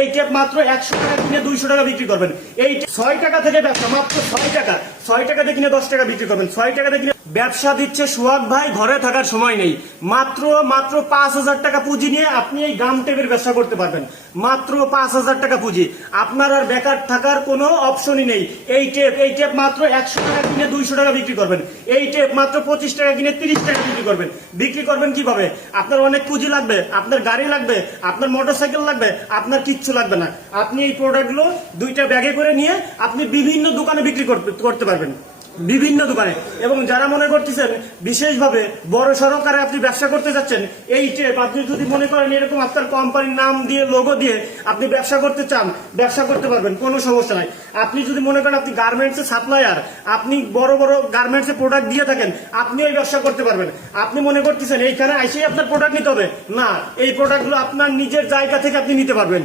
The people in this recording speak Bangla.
এই টেপ মাত্র 100 টাকা কিনে 200 টাকা বিক্রি করবেন। এই 6 টাকা থেকে ব্যবসা, মাত্র 6 টাকাতে কিনে 10 টাকা বিক্রি করবেন। 6 টাকাতে কিনে ব্যবসা দিচ্ছে সোহাগ ভাই, ঘরে থাকার সময় নেই। মাত্র 5,000 টাকা পুঁজি নিয়ে আপনি এই গাম টেপের ব্যবসা করতে পারবেন। মাত্র 5,000 টাকা পুঁজি, আপনার আর বেকার থাকার কোনো অপশনই নেই। এই টেপ মাত্র 100 টাকা কিনে 200 টাকা বিক্রি করবেন। এই টেপ মাত্র 25 টাকা কিনে 30 টাকা বিক্রি করবেন। বিক্রি করবেন কিভাবে? আপনার অনেক পুঁজি লাগবে, আপনার গাড়ি লাগবে, আপনার মোটরসাইকেল লাগবে, আপনার কিচ্ছু লাগবে না। আপনি এই প্রোডাক্টগুলো 2টা ব্যাগে করে নিয়ে আপনি বিভিন্ন দোকানে বিক্রি করতে পারবেন, বিভিন্ন দোকানে। এবং যারা মনে করতেছেন বিশেষভাবে বড় সরকারে আপনি ব্যবসা করতে যাচ্ছেন, এই টেপ আপনি যদি মনে করেন এরকম আপনার কোম্পানির নাম দিয়ে, লোগো দিয়ে আপনি ব্যবসা করতে চান, ব্যবসা করতে পারবেন, কোনো সমস্যা নাই। আপনি যদি মনে করেন আপনি গার্মেন্টসের সাপ্লায়ার, আপনি বড় বড় গার্মেন্টসের প্রোডাক্ট দিয়ে থাকেন, আপনি এই ব্যবসা করতে পারবেন। আপনি মনে করতেছেন এইখানে এসেই আপনার প্রোডাক্ট নিতে হবে, না, এই প্রোডাক্টগুলো আপনার নিজের জায়গা থেকে আপনি নিতে পারবেন।